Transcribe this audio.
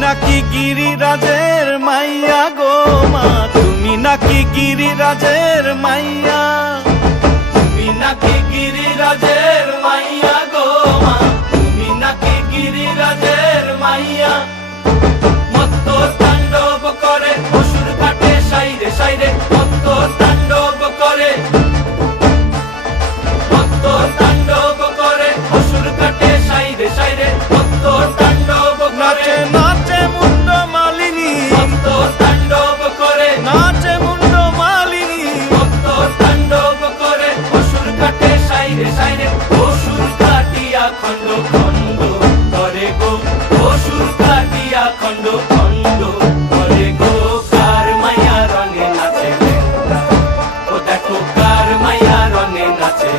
নাকি গিরিরাজের মাইয়া গো মা, তুমি নাকি গিরিরাজের মাইয়া, তুমি নাকি গিরিরাজের মাইয়া গো মা, তুমি নাকি গিরিরাজের মাইয়া। মত্ত তাণ্ডব করে অসুর কাটে সাইরে সাইরে, মত্ত তাণ্ডব করে, মত্ত তাণ্ডব করে অসুর কাটে সাইরে সাইরে, মত্ত তাণ্ডব করে। নাচে মুন্ড মালিনী, মত্ত তাণ্ডব করে, নাচে মুন্ড মালিনী, মত্ত তাণ্ডব করে অসুর কাটে সাইরে সাইরে, অসুর কাটিয়া খণ্ড খণ্ড করে গো, অসুর কাটিয়া খণ্ড খণ্ড করে গো। কার মায়া রঙে নাচে লেঙ্গা, ও দেখো কার মায়া রঙে নাচে।